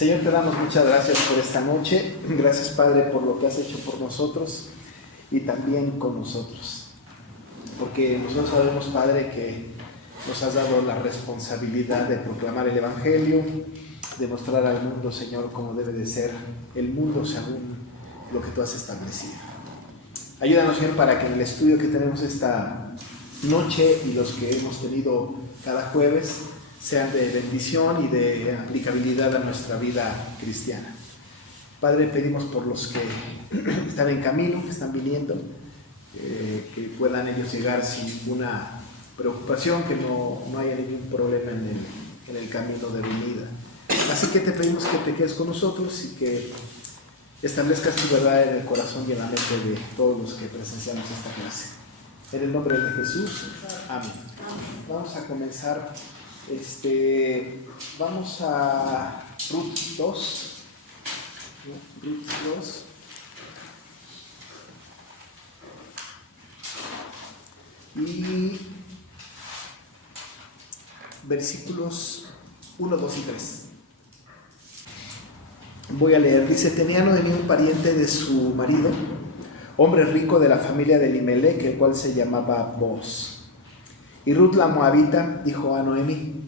Señor, te damos muchas gracias por esta noche. Gracias, Padre, por lo que has hecho por nosotros y también con nosotros. Porque nosotros sabemos, Padre, que nos has dado la responsabilidad de proclamar el Evangelio, de mostrar al mundo, Señor, cómo debe de ser el mundo según lo que tú has establecido. Ayúdanos, Señor, para que en el estudio que tenemos esta noche y los que hemos tenido cada jueves sean de bendición y de aplicabilidad a nuestra vida cristiana. Padre, pedimos por los que están en camino, que están viniendo, que puedan ellos llegar sin una preocupación, que no haya ningún problema en el camino de venida. Así que te pedimos que te quedes con nosotros y que establezcas tu verdad en el corazón y en la mente de todos los que presenciamos esta clase. En el nombre de Jesús, amén. Vamos a comenzar. Vamos a Ruth 2. Ruth 2. Y versículos 1, 2 y 3. Voy a leer. Dice: tenía Noemí un pariente de su marido, hombre rico de la familia de Elimelec, el cual se llamaba Booz. Y Ruth la moabita dijo a Noemí: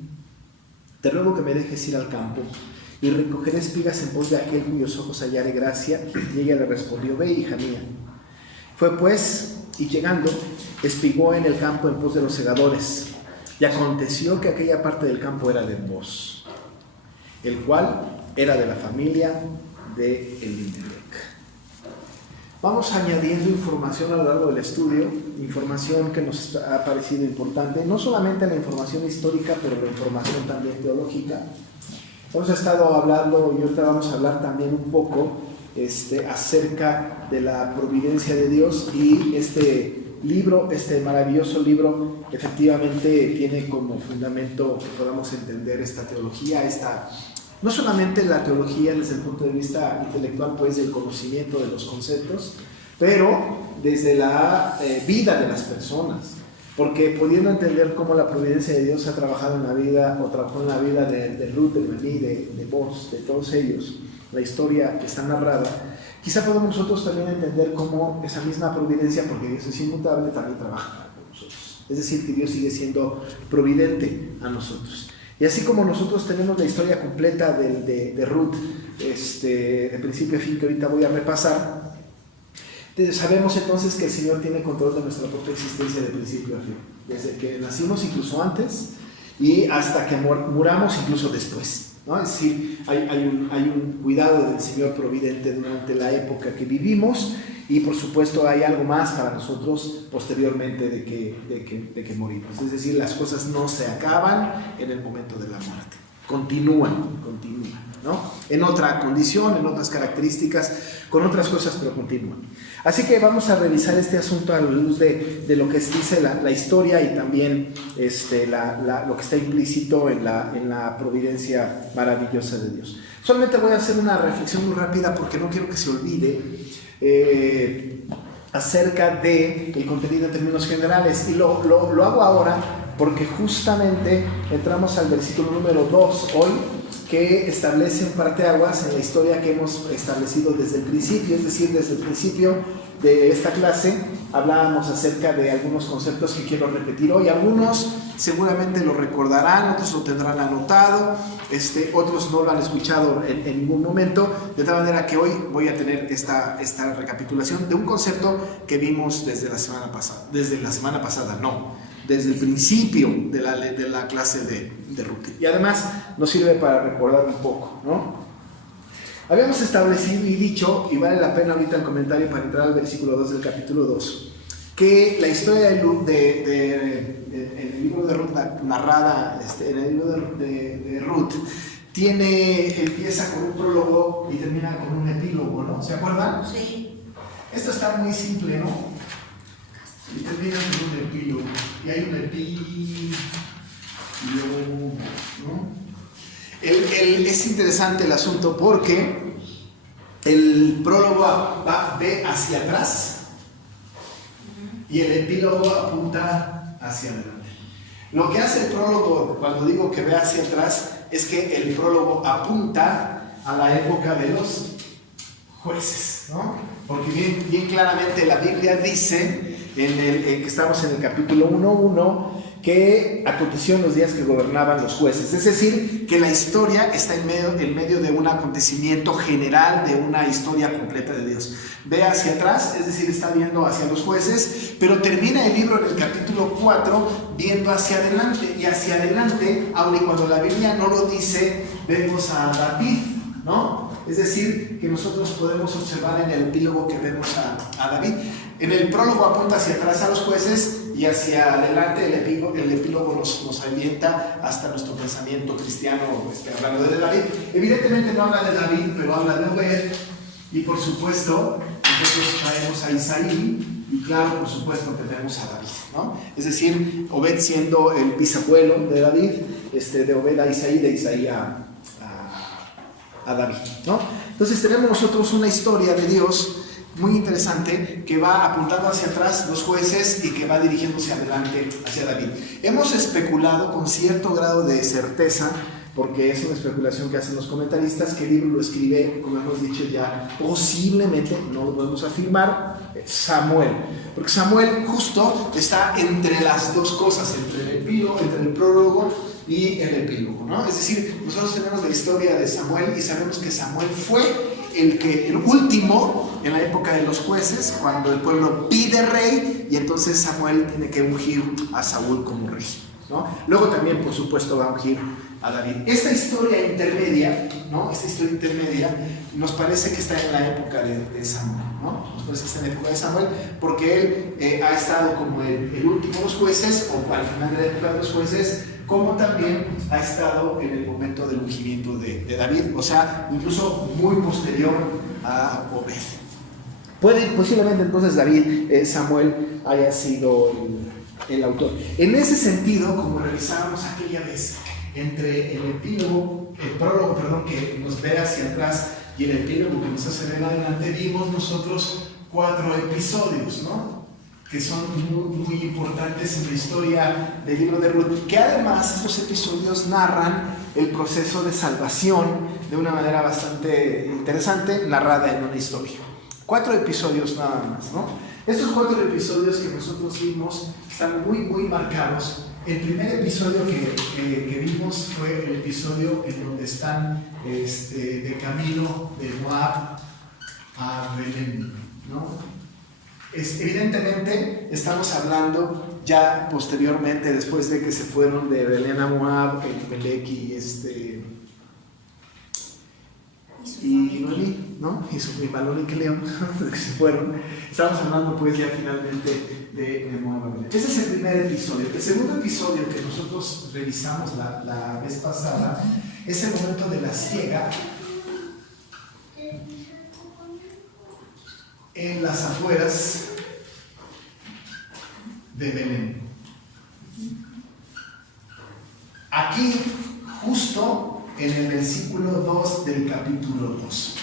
te ruego que me dejes ir al campo y recogeré espigas en pos de aquel cuyos ojos hallare gracia. Y ella le respondió: ve, hija mía. Fue pues, y llegando, espigó en el campo en pos de los segadores. Y aconteció que aquella parte del campo era de Booz, el cual era de la familia de Elimelec. Vamos añadiendo información a lo largo del estudio, información que nos ha parecido importante, no solamente la información histórica, pero la información también teológica. Hemos estado hablando, y ahorita vamos a hablar también un poco acerca de la providencia de Dios, y este libro, este maravilloso libro, efectivamente tiene como fundamento que podamos entender esta teología, no solamente la teología desde el punto de vista intelectual, pues del conocimiento de los conceptos, pero desde la vida de las personas, porque pudiendo entender cómo la providencia de Dios ha trabajado en la vida, o trabajó en la vida de Ruth, de Noemí, de Booz, de todos ellos, la historia que está narrada, quizá podemos nosotros también entender cómo esa misma providencia, porque Dios es inmutable, también trabaja con nosotros. Es decir, que Dios sigue siendo providente a nosotros. Y así como nosotros tenemos la historia completa de Ruth, de principio a fin, que ahorita voy a repasar, sabemos entonces que el Señor tiene control de nuestra propia existencia de principio a fin, desde que nacimos, incluso antes, y hasta que muramos, incluso después, ¿no? Es decir, hay un cuidado del Señor providente durante la época que vivimos, y por supuesto hay algo más para nosotros posteriormente de que morimos. Es decir, las cosas no se acaban en el momento de la muerte, continúan, ¿no? En otra condición, en otras características, con otras cosas, pero continúan. Así que vamos a revisar este asunto a la luz de lo que dice la historia, y también lo que está implícito en la providencia maravillosa de Dios. Solamente voy a hacer una reflexión muy rápida, porque no quiero que se olvide acerca del contenido en términos generales, y lo hago ahora porque justamente entramos al versículo número 2 hoy, que establece un parteaguas en la historia que hemos establecido desde el principio. Es decir, desde el principio de esta clase hablábamos acerca de algunos conceptos que quiero repetir hoy. Algunos seguramente lo recordarán, otros lo tendrán anotado, otros no lo han escuchado en ningún momento, de tal manera que hoy voy a tener esta recapitulación de un concepto que vimos desde el principio de la clase de Ruth. Y además nos sirve para recordar un poco, ¿no? Habíamos establecido y dicho, y vale la pena ahorita el comentario para entrar al versículo 2 del capítulo 2, que la historia en el libro de Ruth, narrada en el libro de Ruth, empieza con un prólogo y termina con un epílogo, ¿no? ¿Se acuerdan? Sí. Esto está muy simple, ¿no? Y termina con un epílogo, y hay un epílogo, ¿no? Es interesante el asunto, porque el prólogo ve hacia atrás y el epílogo apunta hacia adelante. Lo que hace el prólogo, cuando digo que ve hacia atrás, es que el prólogo apunta a la época de los jueces, ¿no? Porque bien claramente la Biblia dice, que estamos en el capítulo 1:1, que aconteció en los días que gobernaban los jueces. Es decir, que la historia está en medio de un acontecimiento general, de una historia completa de Dios. Ve hacia atrás, es decir, está viendo hacia los jueces, pero termina el libro en el capítulo 4 viendo hacia adelante. Y hacia adelante, aun y cuando la Biblia no lo dice, vemos a David, ¿no? Es decir, que nosotros podemos observar en el epílogo que vemos a David. En el prólogo apunta hacia atrás a los jueces y hacia adelante el epílogo nos avienta hasta nuestro pensamiento cristiano, hablando de David. Evidentemente no habla de David, pero habla de Obed. Y por supuesto, nosotros traemos a Isaí y claro, por supuesto que tenemos a David, ¿no? Es decir, Obed siendo el bisabuelo de David, de Obed a Isaí, de Isaí a David, ¿no? Entonces tenemos nosotros una historia de Dios muy interesante que va apuntando hacia atrás los jueces y que va dirigiéndose adelante hacia David. Hemos especulado con cierto grado de certeza, porque es una especulación que hacen los comentaristas, que el libro lo escribe, como hemos dicho ya, posiblemente, no lo podemos afirmar, Samuel. Porque Samuel justo está entre las dos cosas, entre el prólogo y el epílogo, ¿no? Es decir, nosotros tenemos la historia de Samuel y sabemos que Samuel fue el último en la época de los jueces, cuando el pueblo pide rey y entonces Samuel tiene que ungir a Saúl como rey, ¿no? Luego también, por supuesto, va a ungir a David. Esta historia intermedia, ¿no? Esta historia intermedia nos parece que está en la época de Samuel, ¿no? Nos parece que está en la época de Samuel porque él ha estado como el último de los jueces, o al final de la época de los jueces, como también ha estado en el momento del ungimiento de David, o sea, incluso muy posterior a Obed. Posiblemente entonces Samuel haya sido el autor. En ese sentido, como revisábamos aquella vez, entre el prólogo que nos ve hacia atrás y el epílogo que nos hace ver adelante, vimos nosotros 4 episodios, ¿no? Que son muy, muy importantes en la historia del libro de Ruth, que además estos episodios narran el proceso de salvación de una manera bastante interesante, narrada en una historia. 4 episodios nada más, ¿no? Estos 4 episodios que nosotros vimos están muy, muy marcados. El primer episodio que vimos fue el episodio en donde están de camino de Moab a Belén, ¿no? Evidentemente estamos hablando ya posteriormente, después de que se fueron de Belén a Moab, Elimelech y Noemí, ¿no? Y su Malón y Cleón, que se fueron. Estamos hablando pues ya finalmente de Moab a Belén. Ese es el primer episodio. El segundo episodio que nosotros revisamos la vez pasada es el momento de la siega en las afueras de Belén. Aquí, justo en el versículo 2 del capítulo 2,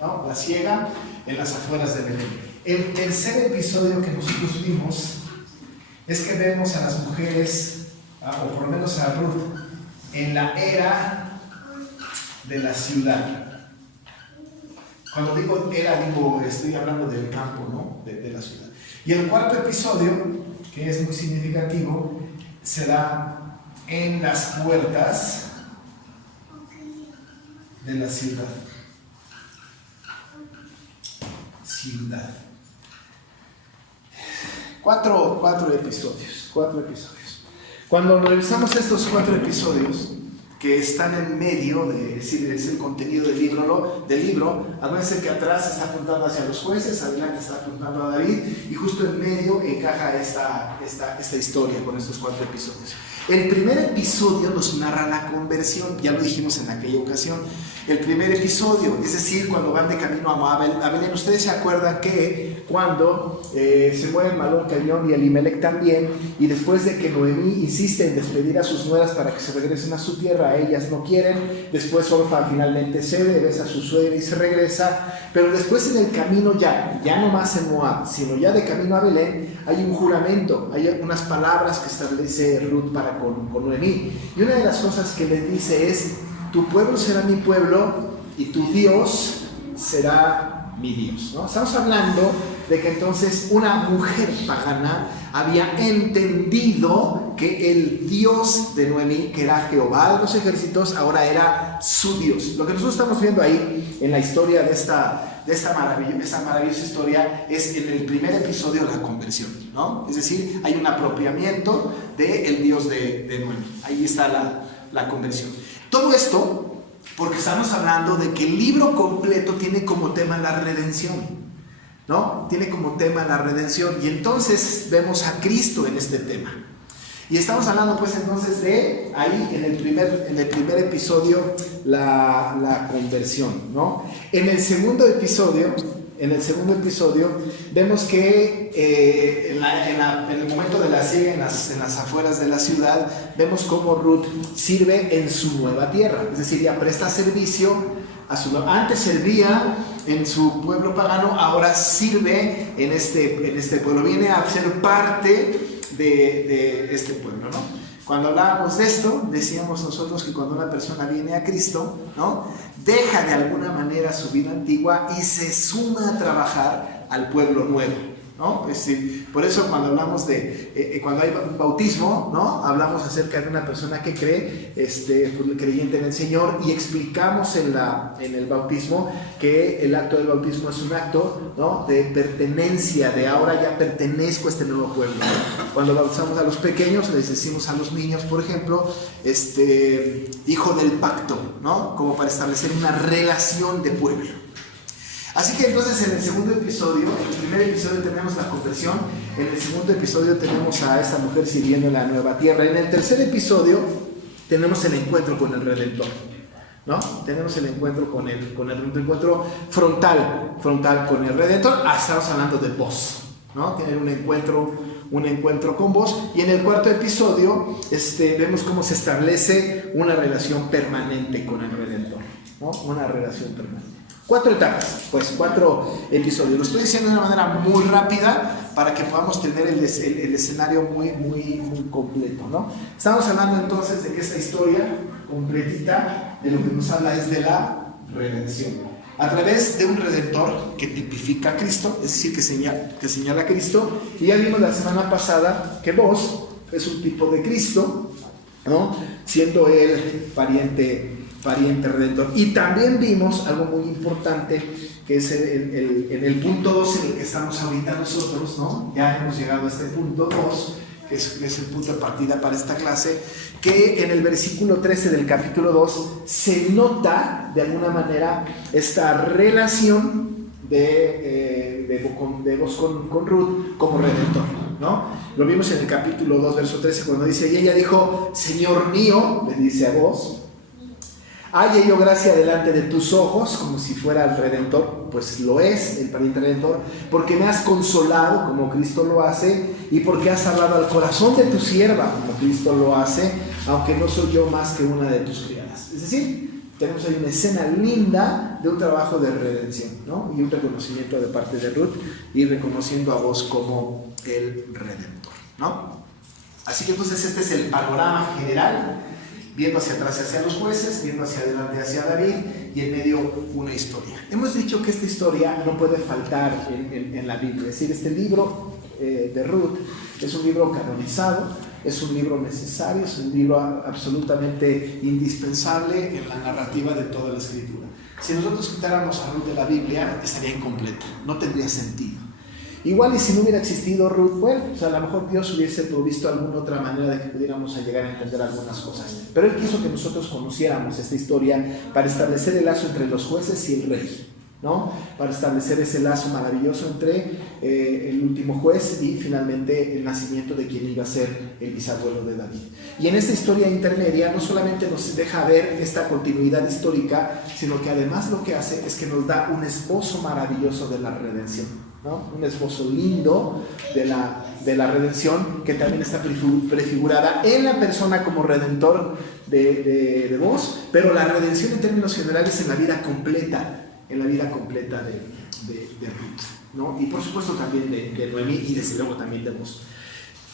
¿no? La siega en las afueras de Belén. El tercer episodio que nosotros vimos es que vemos a las mujeres, o por lo menos a Ruth, en la era de la ciudad. Cuando digo era, estoy hablando del campo, ¿no? De la ciudad. Y el cuarto episodio, que es muy significativo, se da en las puertas de la ciudad. Cuatro episodios. Cuando revisamos estos 4 episodios, que están en medio, es el contenido del libro, acuérdense que atrás está apuntando hacia los jueces, adelante está apuntando a David, y justo en medio encaja esta historia con estos 4 episodios. El primer episodio nos narra la conversión, ya lo dijimos en aquella ocasión. El primer episodio, es decir, cuando van de camino a Belén, ustedes se acuerdan que cuando se mueven Malón, Calión y Elimelech también, y después de que Noemí insiste en despedir a sus nueras para que se regresen a su tierra, ellas no quieren, después Orfa finalmente cede, besa a su suegra y se regresa, pero después en el camino ya no más en Moab, sino ya de camino a Belén, hay un juramento, hay unas palabras que establece Ruth con Noemí, y una de las cosas que les dice es: tu pueblo será mi pueblo y tu Dios será mi Dios, ¿no? Estamos hablando de que entonces una mujer pagana había entendido que el Dios de Noemí, que era Jehová de los ejércitos, ahora era su Dios. Lo que nosotros estamos viendo ahí en la historia de esta maravillosa historia es en el primer episodio la conversión, ¿no? Es decir, hay un apropiamiento del Dios de Noemí. Ahí está la conversión. Todo esto porque estamos hablando de que el libro completo tiene como tema la redención, ¿no? Tiene como tema la redención, y entonces vemos a Cristo en este tema. Y estamos hablando pues entonces de ahí en el primer episodio la conversión, ¿no? En el segundo episodio vemos que en el momento de la siega en las afueras de la ciudad, vemos cómo Ruth sirve en su nueva tierra, es decir, ya presta servicio a su nueva. Antes servía en su pueblo pagano, ahora sirve en este pueblo, viene a ser parte de este pueblo, ¿no? Cuando hablábamos de esto, decíamos nosotros que cuando una persona viene a Cristo, ¿no?, deja de alguna manera su vida antigua y se suma a trabajar al pueblo nuevo, ¿no? Es decir, por eso cuando hablamos cuando hay un bautismo, ¿no?, hablamos acerca de una persona que cree, creyente en el Señor, y explicamos en el bautismo que el acto del bautismo es un acto, ¿no?, de pertenencia, de ahora ya pertenezco a este nuevo pueblo. Cuando bautizamos a los pequeños, les decimos a los niños, por ejemplo, hijo del pacto, ¿no?, como para establecer una relación de pueblo. Así que entonces en el segundo episodio, en el primer episodio tenemos la conversión, en el segundo episodio tenemos a esta mujer sirviendo en la nueva tierra, en el tercer episodio tenemos el encuentro con el Redentor, ¿no? Tenemos el encuentro con el encuentro frontal con el Redentor. Estamos hablando de vos, ¿no? Tener un encuentro con vos. Y en el cuarto episodio vemos cómo se establece una relación permanente con el Redentor, ¿no? Una relación permanente. 4 etapas, pues 4 episodios. Lo estoy diciendo de una manera muy rápida para que podamos tener el escenario muy completo, ¿no? Estamos hablando entonces de que esta historia completita de lo que nos habla es de la redención. A través de un redentor que tipifica a Cristo, es decir, que señala a Cristo. Y ya vimos la semana pasada que vos es un tipo de Cristo, ¿no?, siendo él pariente redentor. Y también vimos algo muy importante, que es en el punto 2 en el que estamos ahorita nosotros, ¿no? Ya hemos llegado a este punto 2, que es el punto de partida para esta clase, que en el versículo 13 del capítulo 2 se nota de alguna manera esta relación de vos con Ruth como redentor, ¿no? Lo vimos en el capítulo 2, verso 13, cuando dice, y ella dijo, Señor mío, le dice a vos, halle yo gracia delante de tus ojos, como si fuera el Redentor, pues lo es, el pariente Redentor, porque me has consolado, como Cristo lo hace, y porque has hablado al corazón de tu sierva, como Cristo lo hace, aunque no soy yo más que una de tus criadas. Es decir, tenemos ahí una escena linda de un trabajo de redención, ¿no?, y un reconocimiento de parte de Ruth, y reconociendo a vos como el Redentor, ¿no? Así que entonces este es el panorama general, viendo hacia atrás hacia los jueces, viendo hacia adelante hacia David, y en medio una historia. Hemos dicho que esta historia no puede faltar en la Biblia, es decir, este libro de Ruth es un libro canonizado, es un libro necesario, es un libro absolutamente indispensable en la narrativa de toda la Escritura. Si nosotros quitáramos a Ruth de la Biblia, estaría incompleta, no tendría sentido. Igual y si no hubiera existido Ruth, bueno, pues a lo mejor Dios hubiese provisto alguna otra manera de que pudiéramos llegar a entender algunas cosas. Pero Él quiso que nosotros conociéramos esta historia para establecer el lazo entre los jueces y el rey, ¿no? Para establecer ese lazo maravilloso entre el último juez y finalmente el nacimiento de quien iba a ser el bisabuelo de David. Y en esta historia intermedia no solamente nos deja ver esta continuidad histórica, sino que además lo que hace es que nos da un esbozo maravilloso de la redención, ¿no? Un esbozo lindo de la redención, que también está prefigurada en la persona como redentor de vos, pero la redención en términos generales en la vida completa de Ruth, ¿no? Y por supuesto también de Noemí, y desde luego también de vos.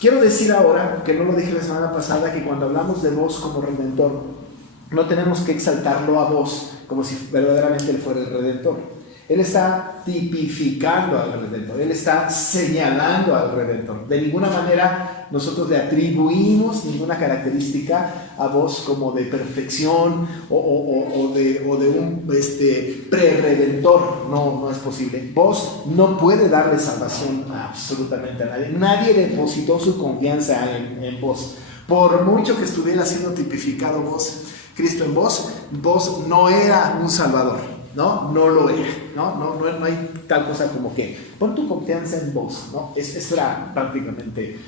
Quiero decir ahora, que no lo dije la semana pasada, que cuando hablamos de vos como redentor, no tenemos que exaltarlo a voz como si verdaderamente Él fuera el Redentor. Él está tipificando al Redentor, Él está señalando al Redentor. De ninguna manera nosotros le atribuimos ninguna característica a vos como de perfección o de un pre-redentor. No es posible. Vos no puede darle salvación absolutamente a nadie. Nadie depositó su confianza en vos. Por mucho que estuviera siendo tipificado vos, Cristo en vos no era un salvador. No lo era, no hay tal cosa como que pon tu confianza en vos, ¿no? Eso era prácticamente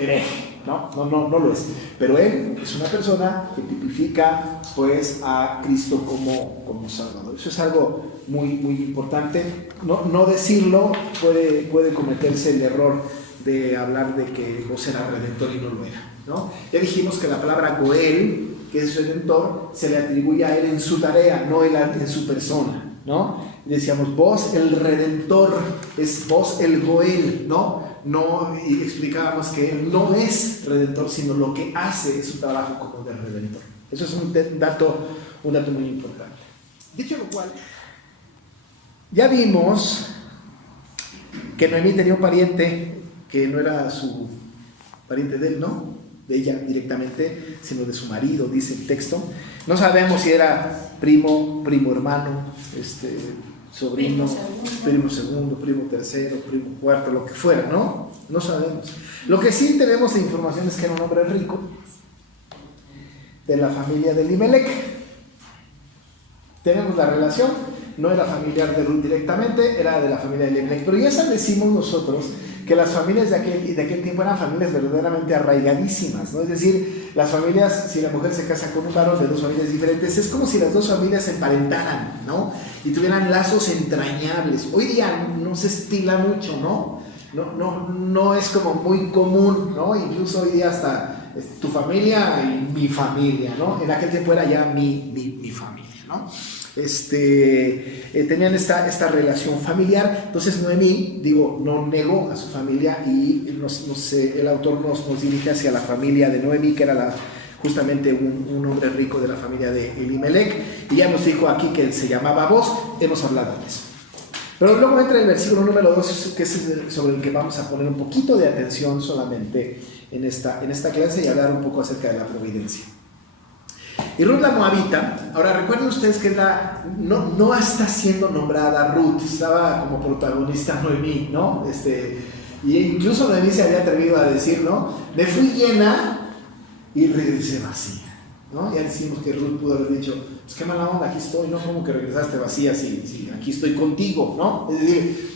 hereje, no lo es. Pero Él es una persona que tipifica pues a Cristo como Salvador. Eso es algo muy, muy importante. No decirlo puede cometerse el error de hablar de que vos era Redentor y no lo era, ¿no? Ya dijimos que la palabra Goel, que es Redentor, se le atribuye a Él en su tarea, no en su persona, ¿no? Y decíamos, vos el Redentor, es vos el Goel, ¿no? Y explicábamos que Él no es Redentor, sino lo que hace es su trabajo como de Redentor. Eso es un dato muy importante. Dicho lo cual, ya vimos que Noemí tenía un pariente que no era su pariente de él, ¿no? De ella directamente, sino de su marido, dice el texto. No sabemos si era primo hermano, sobrino, primo segundo, primo tercero, primo cuarto, lo que fuera, ¿no? No sabemos. Lo que sí tenemos de información es que era un hombre rico de la familia de Elimelec. Tenemos la relación, no era familiar de Ruth directamente, era de la familia de Elimelec. Pero ya decimos nosotros que las familias de aquel tiempo eran familias verdaderamente arraigadísimas, ¿no? Es decir, las familias, si la mujer se casa con un varón de dos familias diferentes, es como si las dos familias se emparentaran, ¿no? Y tuvieran lazos entrañables. Hoy día no se estila mucho, ¿no? No es como muy común, ¿no? Incluso hoy día hasta tu familia y mi familia, ¿no? En aquel tiempo era ya mi familia, ¿no? Tenían esta relación familiar. Entonces Noemí, no negó a su familia y el autor nos dirige hacia la familia de Noemí, que era justamente un hombre rico de la familia de Elimelec, y ya nos dijo aquí que él se llamaba Boz. Hemos hablado de eso. Pero luego entra el versículo número 2, que es sobre el que vamos a poner un poquito de atención solamente en esta clase y hablar un poco acerca de la providencia. Y Ruth la Moabita, ahora recuerden ustedes que no está siendo nombrada Ruth, estaba como protagonista Noemí, ¿no? Y incluso Noemí se había atrevido a decir, ¿no? Me fui llena y regresé vacía, ¿no? Ya decimos que Ruth pudo haber dicho, pues qué mala onda, aquí estoy, ¿no? ¿Cómo que regresaste vacía? Sí, aquí estoy contigo, ¿no? Es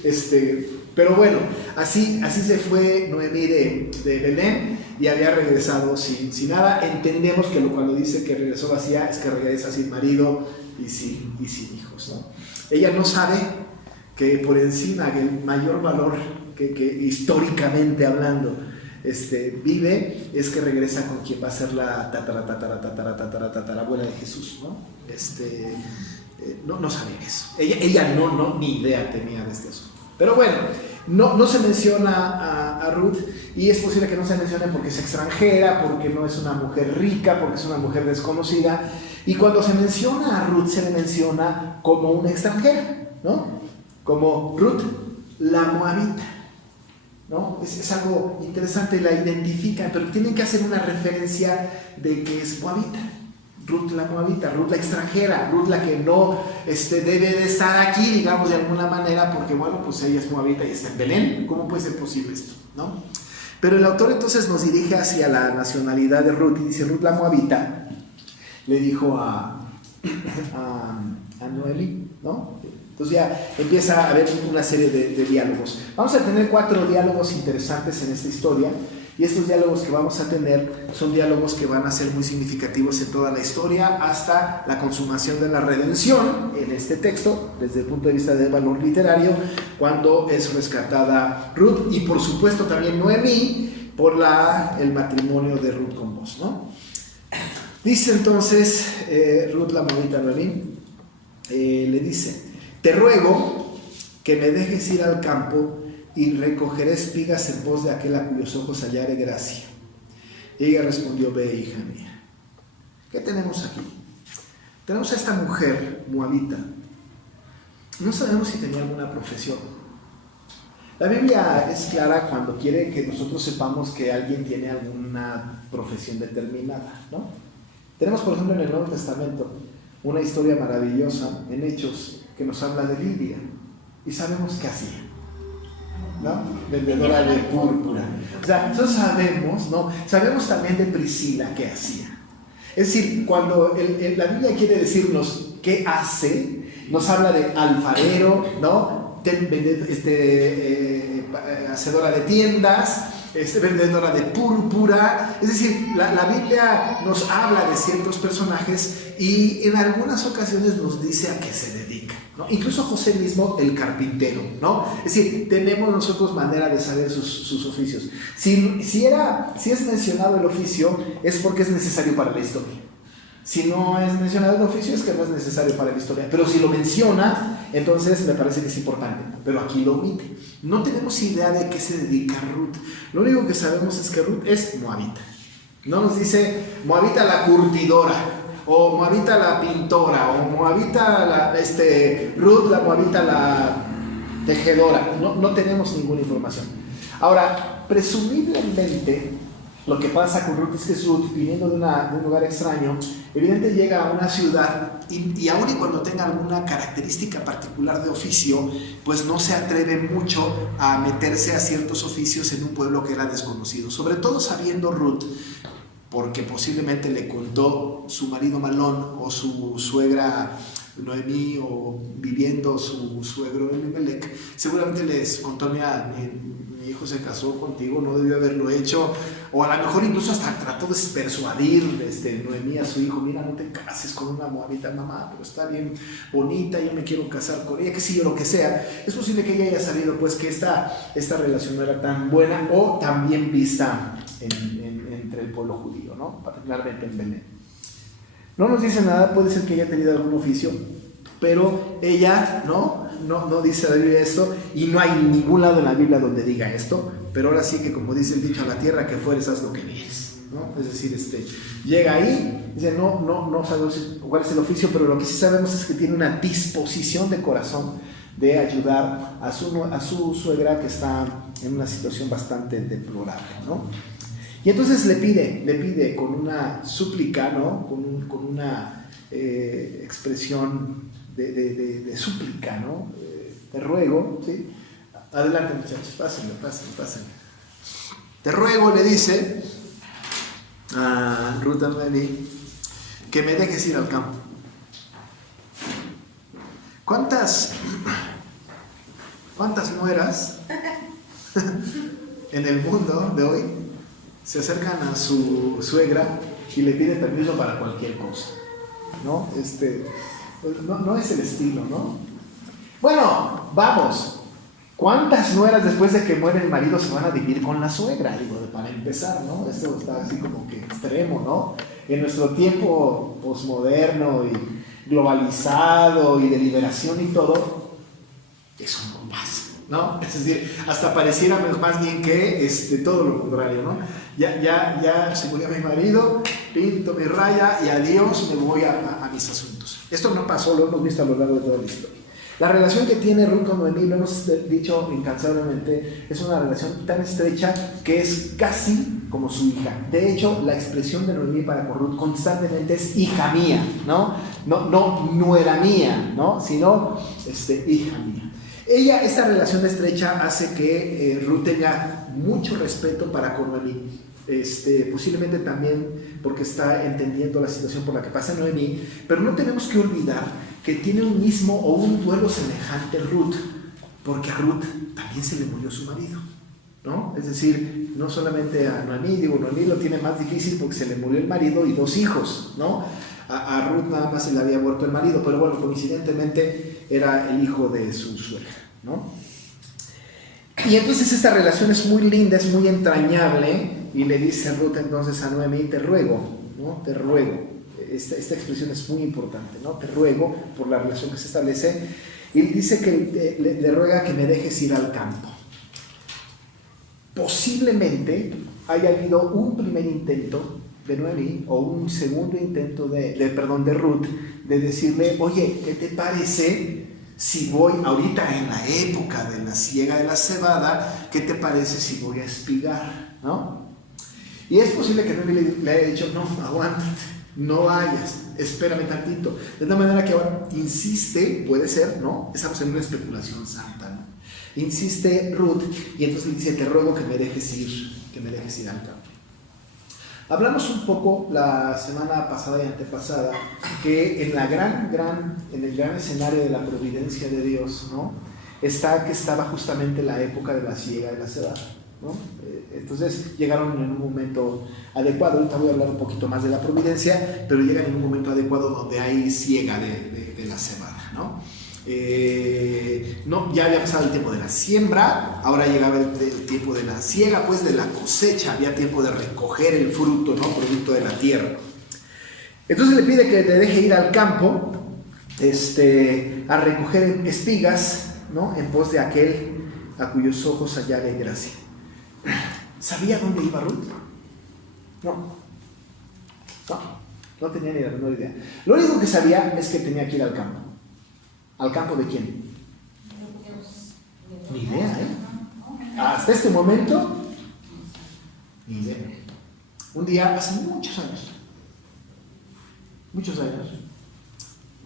decir, pero bueno, así se fue Noemí de Belén y había regresado sin nada. Entendemos que cuando dice que regresó vacía es que regresa sin marido y sin hijos, ¿no? Ella no sabe que por encima el mayor valor que históricamente hablando vive es que regresa con quien va a ser la tatarabuela de Jesús, ¿no? No sabía eso. Ella ni idea tenía de eso. Pero bueno, no se menciona a Ruth, y es posible que no se mencione porque es extranjera, porque no es una mujer rica, porque es una mujer desconocida. Y cuando se menciona a Ruth, se le menciona como una extranjera, ¿no? Como Ruth la Moabita, ¿no? Es algo interesante, la identifican, pero tienen que hacer una referencia de que es moabita. Ruth la Moabita, Ruth la extranjera, Ruth la que no debe de estar aquí, digamos, de alguna manera, porque bueno, pues ella es moabita y está en Belén. ¿Cómo puede ser posible esto, no? Pero el autor entonces nos dirige hacia la nacionalidad de Ruth y dice: Ruth la Moabita le dijo a Noemí, ¿no? Entonces ya empieza a haber una serie de diálogos. Vamos a tener 4 diálogos interesantes en esta historia. Y estos diálogos que vamos a tener son diálogos que van a ser muy significativos en toda la historia hasta la consumación de la redención en este texto, desde el punto de vista del valor literario, cuando es rescatada Ruth y por supuesto también Noemí por el matrimonio de Ruth con Boz, ¿no? Dice entonces Ruth la Moabita a Noemí, le dice: te ruego que me dejes ir al campo y recogeré espigas en pos de aquel a cuyos ojos hallare gracia. Y ella respondió: ve, hija mía. ¿Qué tenemos aquí? tenemos a esta mujer moabita. No sabemos si tenía alguna profesión. La Biblia es clara cuando quiere que nosotros sepamos que alguien tiene alguna profesión determinada, ¿no? Tenemos, por ejemplo, en el Nuevo Testamento una historia maravillosa en Hechos que nos habla de Lidia y sabemos qué hacía, ¿no? Vendedora de púrpura. O sea, nosotros sabemos, ¿no? Sabemos también de Priscila qué hacía. Es decir, cuando la Biblia quiere decirnos qué hace, nos habla de alfarero, ¿no? Hacedora de tiendas, vendedora de púrpura. Es decir, la Biblia nos habla de ciertos personajes y en algunas ocasiones nos dice a qué se dedica, ¿no? Incluso José mismo, el carpintero, ¿no? Es decir, tenemos nosotros manera de saber sus oficios. Si es mencionado el oficio, es porque es necesario para la historia. Si no es mencionado el oficio, es que no es necesario para la historia. Pero si lo menciona, entonces me parece que es importante. Pero aquí lo omite. No tenemos idea de qué se dedica Ruth. Lo único que sabemos es que Ruth es moabita. No nos dice moabita la curtidora, o moabita la pintora, o moabita Ruth la moabita la tejedora. No tenemos ninguna información. Ahora, presumiblemente, lo que pasa con Ruth es que Ruth, viniendo de un lugar extraño, evidentemente llega a una ciudad y aun y cuando tenga alguna característica particular de oficio, pues no se atreve mucho a meterse a ciertos oficios en un pueblo que era desconocido. Sobre todo sabiendo Ruth, porque posiblemente le contó su marido Malón o su suegra Noemí, o viviendo su suegro Elimelec, seguramente les contó: mira, mi hijo se casó contigo, no debió haberlo hecho, o a lo mejor incluso hasta trató de persuadir Noemí a su hijo: mira, no te cases con una moabita, mamá, pero está bien bonita, yo me quiero casar con ella, que sí, o lo que sea. Es posible que ella haya sabido pues que esta relación no era tan buena o tan bien vista entre el pueblo judío, ¿no? Particularmente en Belén. No nos dice nada, puede ser que haya tenido algún oficio, pero ella no dice la Biblia esto, y no hay ningún lado en la Biblia donde diga esto. Pero ahora sí que, como dice el dicho, a la tierra que fueres haz lo que vienes, ¿no? Es decir, llega ahí, dice, no sabemos cuál es el oficio, pero lo que sí sabemos es que tiene una disposición de corazón de ayudar a su suegra, que está en una situación bastante deplorable, ¿no? Y entonces le pide con una súplica, ¿no? Con una expresión de súplica, ¿no? Te ruego, ¿sí? Adelante, muchachos, pásenlo. Te ruego, le dice a Ruth a Noemí, que me dejes ir al campo. ¿Cuántas nueras en el mundo de hoy se acercan a su suegra y le piden permiso para cualquier cosa, ¿no? No es el estilo, ¿no? Bueno, vamos, ¿cuántas nueras después de que muere el marido se van a vivir con la suegra? Digo, para empezar, ¿no? Esto está así como que extremo, ¿no? En nuestro tiempo posmoderno y globalizado y de liberación y todo, eso no pasa, ¿no? Es decir, hasta pareciera más bien que todo lo contrario, ¿no? Ya se murió mi marido, pinto mi raya y adiós, me voy a mis asuntos. Esto no pasó, lo hemos visto a lo largo de toda la historia. La relación que tiene Ruth con Noemí, lo hemos dicho incansablemente, es una relación tan estrecha que es casi como su hija. De hecho, la expresión de Noemí para con Ruth constantemente es hija mía, ¿no? No era mía, ¿no? Sino hija mía. Esta relación estrecha hace que Ruth tenga mucho respeto para con Noemí. Posiblemente también porque está entendiendo la situación por la que pasa Noemí, pero no tenemos que olvidar que tiene un mismo o un duelo semejante Ruth, porque a Ruth también se le murió su marido, ¿no? Es decir, no solamente a Noemí, Noemí lo tiene más difícil porque se le murió el marido y 2 hijos, ¿no? A Ruth nada más se le había muerto el marido, pero bueno, coincidentemente era el hijo de su suegra, ¿no? Y entonces esta relación es muy linda, es muy entrañable, y le dice Ruth entonces a Noemí: te ruego, ¿no? Te ruego. Esta expresión es muy importante, ¿no? Te ruego, por la relación que se establece, y dice que le ruega que me dejes ir al campo. Posiblemente haya habido un primer intento Noemí, o un segundo intento de Ruth, de decirle, oye, ¿qué te parece si voy, ahorita en la época de la siega de la cebada, ¿qué te parece si voy a espigar? ¿No? Y es posible que Noemí le haya dicho, no, aguántate, no vayas, espérame tantito. De una manera que ahora insiste, puede ser, ¿no? Estamos en una especulación santa, ¿no? Insiste Ruth y entonces le dice, te ruego que me dejes ir al campo. Hablamos un poco la semana pasada y antepasada que en el gran escenario de la providencia de Dios, ¿no? Está que estaba justamente la época de la siega de la cebada, ¿no? Entonces llegaron en un momento adecuado. Ahorita voy a hablar un poquito más de la providencia, pero llegan en un momento adecuado donde hay siega de la cebada, ¿no? Ya había pasado el tiempo de la siembra, ahora llegaba el tiempo de la siega, pues de la cosecha, había tiempo de recoger el fruto, ¿no? Producto de la tierra. Entonces le pide que te deje ir al campo a recoger espigas, ¿no? En pos de aquel a cuyos ojos hallare gracia. ¿Sabía dónde iba Ruth? No tenía ni la menor idea. Lo único que sabía es que tenía que ir al campo. ¿Al campo de quién? Ni idea, ¿eh? Hasta este momento, ni idea. Un día, hace muchos años,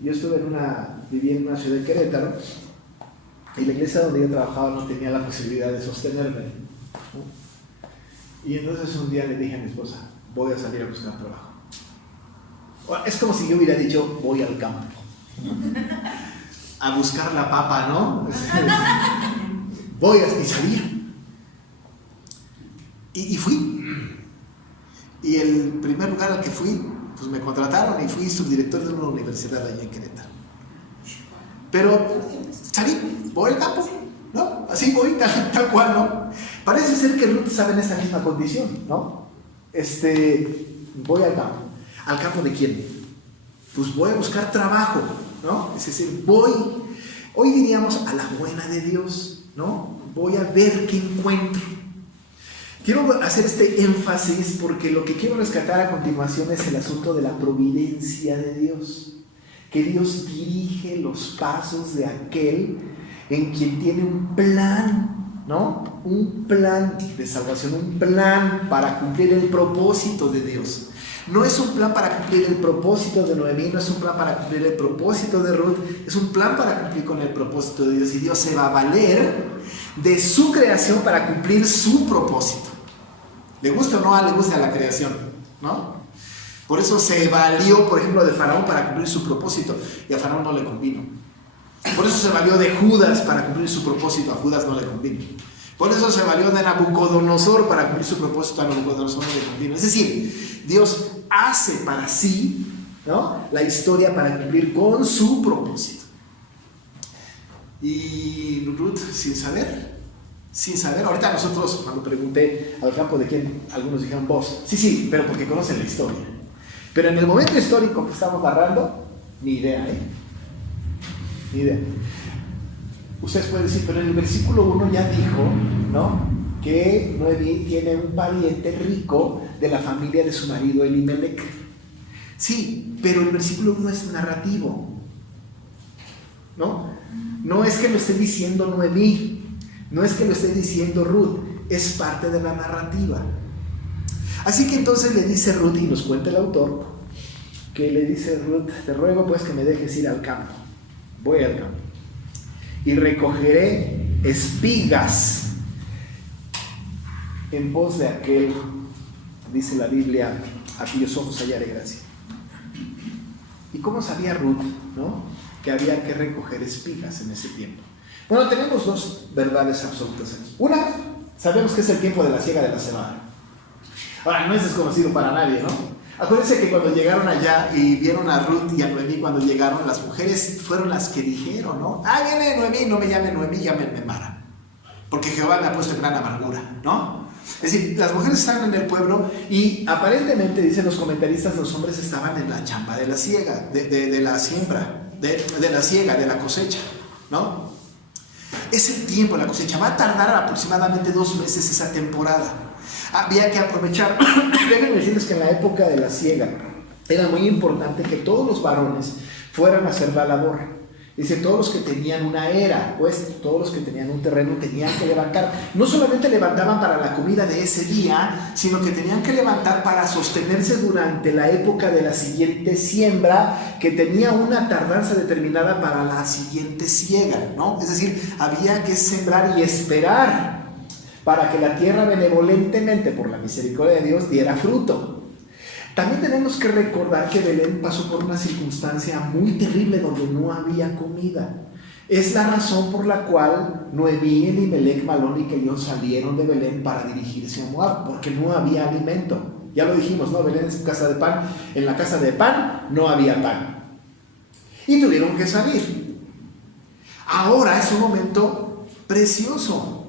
yo vivía en una ciudad de Querétaro, y la iglesia donde yo trabajaba no tenía la posibilidad de sostenerme, ¿no? Y entonces un día le dije a mi esposa, voy a salir a buscar trabajo. Es como si yo hubiera dicho, voy al campo a buscar la papa, ¿no? Y salía. Y fui. Y el primer lugar al que fui, pues me contrataron y fui subdirector de una universidad allá en Querétaro. Pero salí, voy al campo, ¿no? Así voy, tal cual, ¿no? Parece ser que Ruth estaba en esa misma condición, ¿no? Voy al campo. ¿Al campo de quién? Pues voy a buscar trabajo, ¿no? Es decir, hoy diríamos a la buena de Dios, ¿no? Voy a ver qué encuentro. Quiero hacer este énfasis porque lo que quiero rescatar a continuación es el asunto de la providencia de Dios. Que Dios dirige los pasos de aquel en quien tiene un plan, ¿no? Un plan de salvación, un plan para cumplir el propósito de Dios. No es un plan para cumplir el propósito de Noemí, no es un plan para cumplir el propósito de Ruth, es un plan para cumplir con el propósito de Dios. Y Dios se va a valer de su creación para cumplir su propósito. Le guste o no le guste a la creación, ¿no? Por eso se valió, por ejemplo, de Faraón para cumplir su propósito, y a Faraón no le convino. Por eso se valió de Judas para cumplir su propósito, a Judas no le convino. Por eso se valió de Nabucodonosor para cumplir su propósito, a Nabucodonosor no le convino. Es decir, Dios hace para sí, ¿no?, la historia para cumplir con su propósito. Y Ruth, sin saber, ahorita nosotros, cuando pregunté al campo de quién, algunos dijeron vos. Sí, pero porque conocen la historia. Pero en el momento histórico que estamos narrando, ni idea, Ni idea. Ustedes pueden decir, pero en el versículo 1 ya dijo, ¿no?, que Noemí tiene un pariente rico de la familia de su marido Elimelech. Sí, pero el versículo 1 es narrativo, ¿no? No es que lo esté diciendo Noemí, no es que lo esté diciendo Ruth, es parte de la narrativa. Así que entonces le dice Ruth, y nos cuenta el autor, que le dice Ruth, te ruego pues que me dejes ir al campo. Voy al campo y recogeré espigas en pos de aquel, dice la Biblia, a cuyos ojos hallaré gracia. ¿Y cómo sabía Ruth, no?, que había que recoger espigas en ese tiempo? Bueno, tenemos dos verdades absolutas aquí. Una, sabemos que es el tiempo de la siega de la cebada. Ahora, no es desconocido para nadie, ¿no? Acuérdense que cuando llegaron allá y vieron a Ruth y a Noemí cuando llegaron, las mujeres fueron las que dijeron, ¿no? Viene Noemí, no me llame Noemí, llámenme Mara, porque Jehová me ha puesto en gran amargura, ¿no? Es decir, las mujeres estaban en el pueblo y aparentemente, dicen los comentaristas, los hombres estaban en la chamba de la siega, de la siembra, de la siega, de la cosecha, ¿no? Ese tiempo, la cosecha, va a tardar aproximadamente 2 meses esa temporada. había que aprovechar. Déjenme decirles que en la época de la siega era muy importante que todos los varones fueran a hacer la labor. Dice, todos los que tenían una era, pues todos los que tenían un terreno tenían que levantar. No solamente levantaban para la comida de ese día, sino que tenían que levantar para sostenerse durante la época de la siguiente siembra, que tenía una tardanza determinada para la siguiente siega, ¿no? Es decir, había que sembrar y esperar para que la tierra benevolentemente, por la misericordia de Dios, diera fruto. También tenemos que recordar que Belén pasó por una circunstancia muy terrible donde no había comida. Es la razón por la cual Noemí, Elimelec, Malón y Kelión salieron de Belén para dirigirse a Moab, porque no había alimento. Ya lo dijimos, ¿no? Belén es casa de pan. En la casa de pan no había pan. Y tuvieron que salir. Ahora es un momento precioso.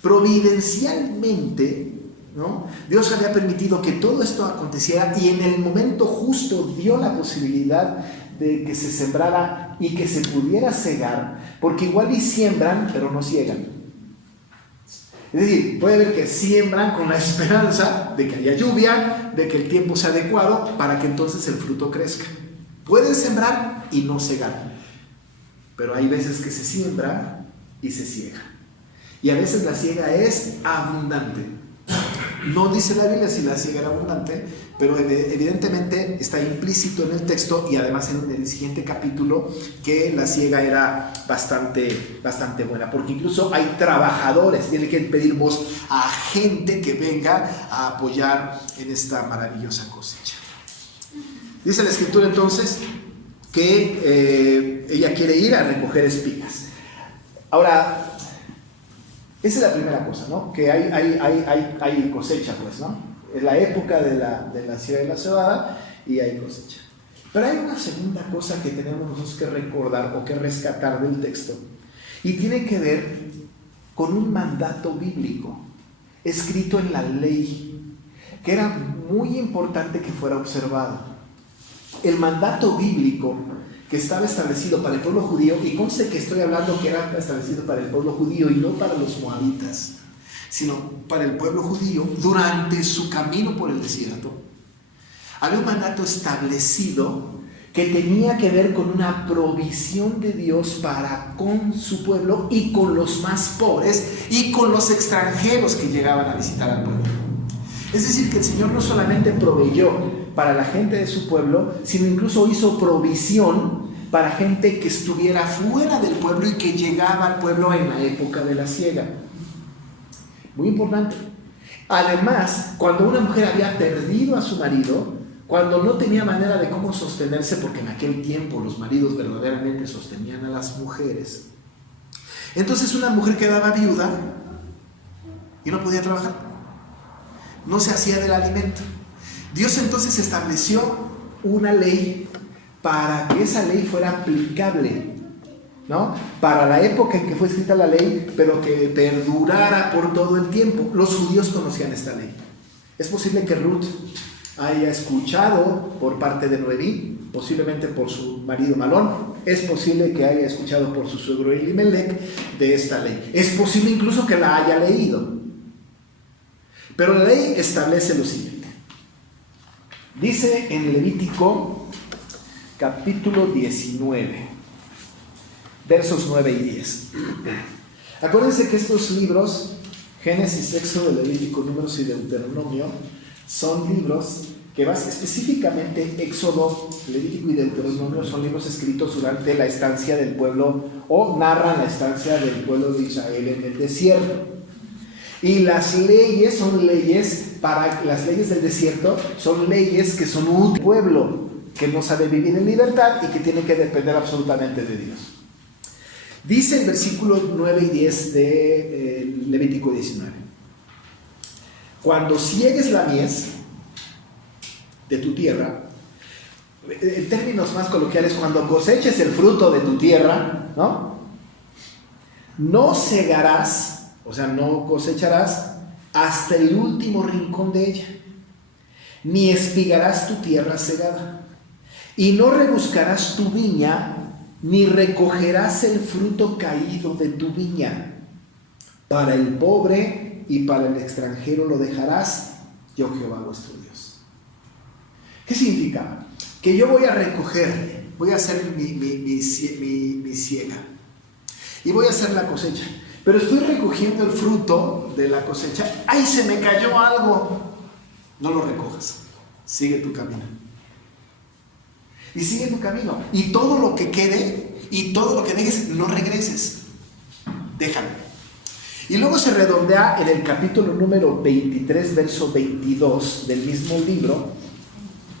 Providencialmente, ¿no? Dios había permitido que todo esto aconteciera y en el momento justo dio la posibilidad de que se sembrara y que se pudiera cegar, porque igual y siembran, pero no ciegan. Es decir, puede ver que siembran con la esperanza de que haya lluvia, de que el tiempo sea adecuado para que entonces el fruto crezca. Pueden sembrar y no cegar, pero hay veces que se siembra y se ciega. Y a veces la siega es abundante. No dice la Biblia si la siega era abundante, pero evidentemente está implícito en el texto y además en el siguiente capítulo que la siega era bastante buena, porque incluso hay trabajadores, tiene que pedir voz a gente que venga a apoyar en esta maravillosa cosecha. Dice la Escritura entonces que ella quiere ir a recoger espigas. Ahora, esa es la primera cosa, ¿no? Que hay cosecha, pues, ¿no? Es la época de la siega de la cebada y hay cosecha. Pero hay una segunda cosa que tenemos nosotros que recordar o que rescatar del texto. Y tiene que ver con un mandato bíblico escrito en la ley, que era muy importante que fuera observado. El mandato bíblico que estaba establecido para el pueblo judío, y conste que estoy hablando que era establecido para el pueblo judío y no para los moabitas, sino para el pueblo judío durante su camino por el desierto. Había un mandato establecido que tenía que ver con una provisión de Dios para con su pueblo y con los más pobres y con los extranjeros que llegaban a visitar al pueblo. Es decir, que el Señor no solamente proveyó para la gente de su pueblo, sino incluso hizo provisión para gente que estuviera fuera del pueblo y que llegaba al pueblo en la época de la siega. Muy importante. Además, cuando una mujer había perdido a su marido, cuando no tenía manera de cómo sostenerse, porque en aquel tiempo los maridos verdaderamente sostenían a las mujeres, entonces una mujer quedaba viuda y no podía trabajar, no se hacía del alimento. Dios entonces estableció una ley para que esa ley fuera aplicable, ¿no? Para la época en que fue escrita la ley, pero que perdurara por todo el tiempo. Los judíos conocían esta ley. Es posible que Ruth haya escuchado por parte de Noemí, posiblemente por su marido Malón, es posible que haya escuchado por su suegro Elimelec de esta ley. Es posible incluso que la haya leído. Pero la ley establece lo siguiente. Dice en Levítico capítulo 19, versos 9 y 10. Acuérdense que estos libros, Génesis, Éxodo, Levítico, Números y Deuteronomio, son libros que específicamente Éxodo, Levítico y Deuteronomio son libros escritos durante la estancia del pueblo o narran la estancia del pueblo de Israel en el desierto. Y las leyes son leyes, para las leyes del desierto son leyes que son un pueblo que no sabe vivir en libertad y que tiene que depender absolutamente de Dios. Dice el versículo 9 y 10 de Levítico 19: cuando ciegues la mies de tu tierra, en términos más coloquiales, cuando coseches el fruto de tu tierra, no segarás, o sea, no cosecharás hasta el último rincón de ella, ni espigarás tu tierra segada, y no rebuscarás tu viña, ni recogerás el fruto caído de tu viña. Para el pobre y para el extranjero lo dejarás, yo Jehová vuestro Dios. ¿Qué significa? Que yo voy a recoger, voy a hacer mi siega y voy a hacer la cosecha, pero estoy recogiendo el fruto de la cosecha. ¡Ay, se me cayó algo! No lo recojas, sigue tu camino. Y sigue tu camino. Y todo lo que quede y todo lo que dejes, no regreses. Déjalo. Y luego se redondea en el capítulo número 23, verso 22 del mismo libro,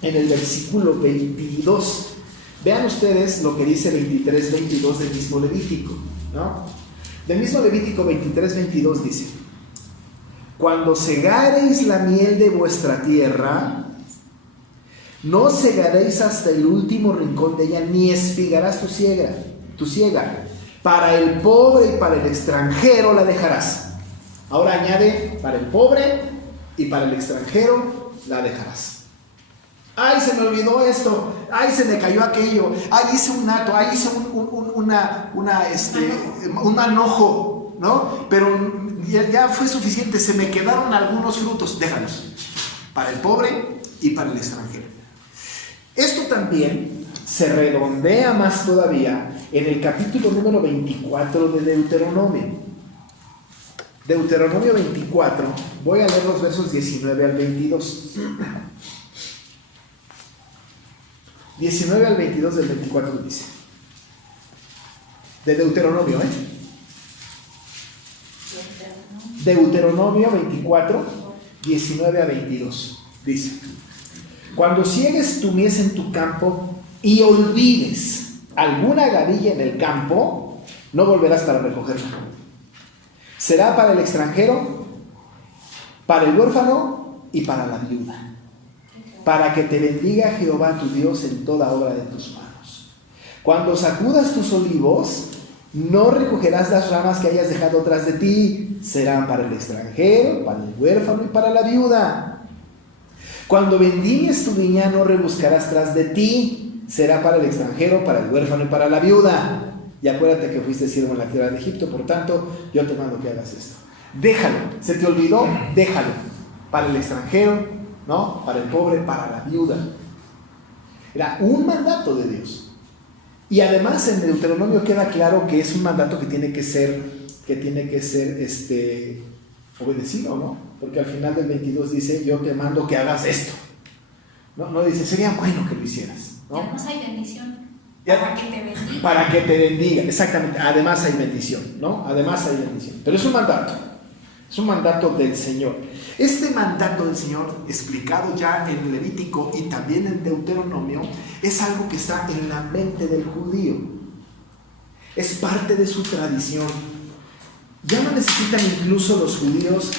en el versículo 22. Vean ustedes lo que dice 23, 22 del mismo Levítico, ¿no? Del mismo Levítico 23, 22 dice: cuando segareis la miel de vuestra tierra, no segaréis hasta el último rincón de ella, ni espigarás tu siega. Para el pobre y para el extranjero la dejarás. Ahora añade, para el pobre y para el extranjero la dejarás. Ay, se me olvidó esto. Ay, se me cayó aquello. Ay, hice un acto. Ay, hice un manojo, ¿no? Pero ya fue suficiente. Se me quedaron algunos frutos. Déjalos. Para el pobre y para el extranjero. Esto también se redondea más todavía en el capítulo número 24 de Deuteronomio. Deuteronomio 24, voy a leer los versos 19 al 22. 19 al 22 del 24 dice. De Deuteronomio, Deuteronomio 24, 19 a 22. Dice: cuando ciegues tu mies en tu campo y olvides alguna gavilla en el campo, no volverás para recogerla. Será para el extranjero, para el huérfano y para la viuda, para que te bendiga Jehová tu Dios en toda obra de tus manos. Cuando sacudas tus olivos, no recogerás las ramas que hayas dejado tras de ti. Serán para el extranjero, para el huérfano y para la viuda. Cuando vendimies tu viña, no rebuscarás tras de ti. Será para el extranjero, para el huérfano y para la viuda. Y acuérdate que fuiste siervo en la tierra de Egipto, por tanto, yo te mando que hagas esto. Déjalo, se te olvidó, déjalo. Para el extranjero, ¿no? Para el pobre, para la viuda. Era un mandato de Dios. Y además en Deuteronomio queda claro que es un mandato que tiene que ser obedecido, ¿no? Porque al final del 22 dice: yo te mando que hagas esto. No dice: sería bueno que lo hicieras, ¿no? Y además hay bendición. Para que te bendiga. Para que te bendiga, exactamente. Además hay bendición, ¿no? Además hay bendición. Pero es un mandato. Es un mandato del Señor. Este mandato del Señor, explicado ya en Levítico y también en Deuteronomio, es algo que está en la mente del judío. Es parte de su tradición. Ya no necesitan incluso los judíos,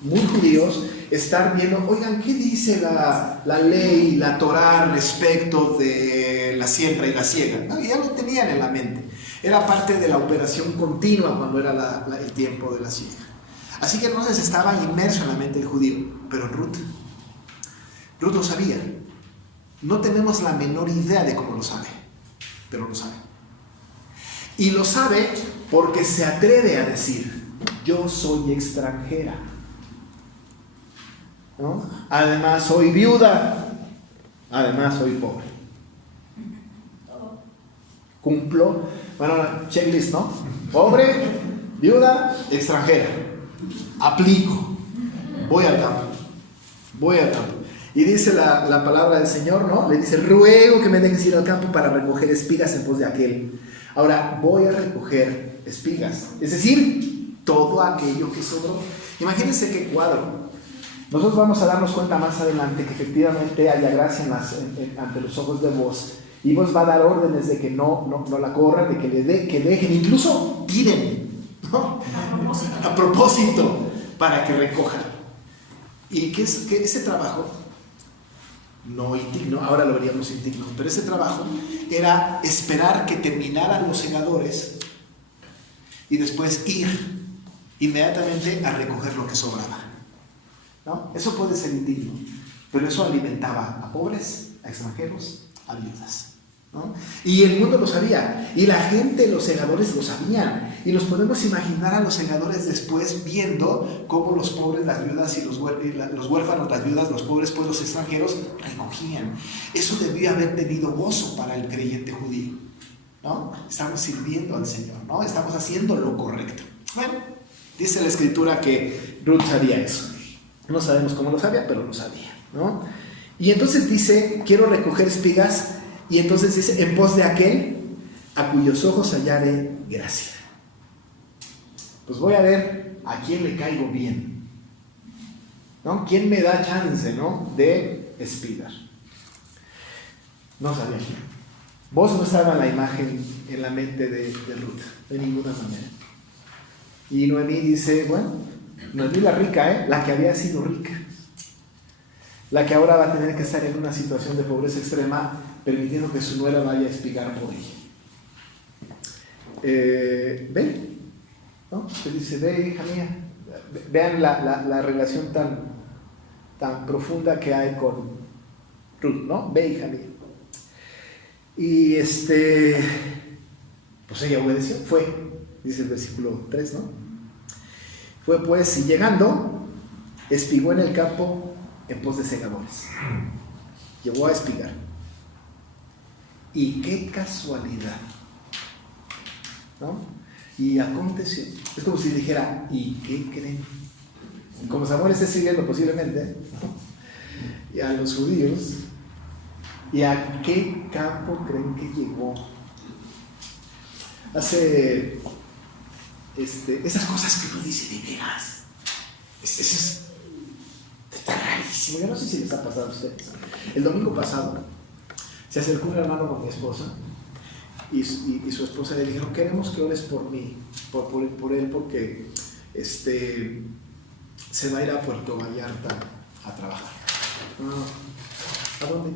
muy judíos, estar viendo: oigan, ¿qué dice la ley, la Torá respecto de la siembra y la siega? No, ya lo tenían en la mente. Era parte de la operación continua cuando era el tiempo de la siega. Así que entonces estaba inmerso en la mente del judío. Pero Ruth lo sabía. No tenemos la menor idea de cómo lo sabe, pero lo sabe. Y lo sabe porque se atreve a decir: yo soy extranjera, ¿no? Además soy viuda, además soy pobre. Cumplo, checklist, ¿no? Pobre, viuda, extranjera. Aplico. Voy al campo. Y dice la palabra del Señor, ¿no? Le dice: ruego que me dejes ir al campo para recoger espigas en pos de aquel. Ahora voy a recoger espigas, es decir, todo aquello que sobró. Imagínense qué cuadro. Nosotros vamos a darnos cuenta más adelante que efectivamente haya gracia ante los ojos de Booz, y Booz va a dar órdenes de que no la corran, de que dejen, incluso tiren, ¿no? A propósito, para que recojan. Y que ese trabajo, no indigno, ahora lo veríamos indigno, pero ese trabajo era esperar que terminaran los segadores y después ir inmediatamente a recoger lo que sobraba, ¿no? Eso puede ser indigno, pero eso alimentaba a pobres, a extranjeros, a viudas, ¿no? Y el mundo lo sabía, y la gente, los segadores lo sabían, y nos podemos imaginar a los segadores después viendo cómo los pobres, las viudas y los huérfanos, las viudas, los pobres pueblos extranjeros recogían. Eso debió haber tenido gozo para el creyente judío, ¿no? Estamos sirviendo al Señor, ¿no? Estamos haciendo lo correcto. Bueno, dice la Escritura que Ruth sabía eso. No sabemos cómo lo sabía, pero lo sabía, ¿no? Y entonces dice, quiero recoger espigas. Y entonces dice, en pos de aquel a cuyos ojos hallare gracia. Pues voy a ver a quién le caigo bien, ¿no? ¿Quién me da chance, ¿no?, de espigar? No sabía quién. Vos no estaba en la imagen, en la mente de Ruth, de ninguna manera. Y Noemí dice, bueno, Noemí la rica, la que había sido rica, la que ahora va a tener que estar en una situación de pobreza extrema, permitiendo que su nuera vaya a espigar por ella. Ve, ¿no? Se dice, ve, hija mía. Vean la relación tan profunda que hay con Ruth, ¿no? Ve, hija mía. Y pues ella obedeció, fue, dice el versículo 3, ¿no? Fue pues, y llegando, espigó en el campo en pos de segadores. Llegó a espigar. Y qué casualidad, ¿no? Y aconteció. Es como si dijera, ¿y qué creen? Como Samuel está sirviendo posiblemente, ¿no?, y a los judíos, ¿y a qué campo creen que llegó? Hace esas cosas que uno dice, de veras, eso es rarísimo. Yo no sé si les ha pasado a ustedes. El domingo pasado se acercó un hermano con mi esposa y su esposa le dijeron, queremos que ores por mí, por él, porque se va a ir a Puerto Vallarta a trabajar. ¿A dónde?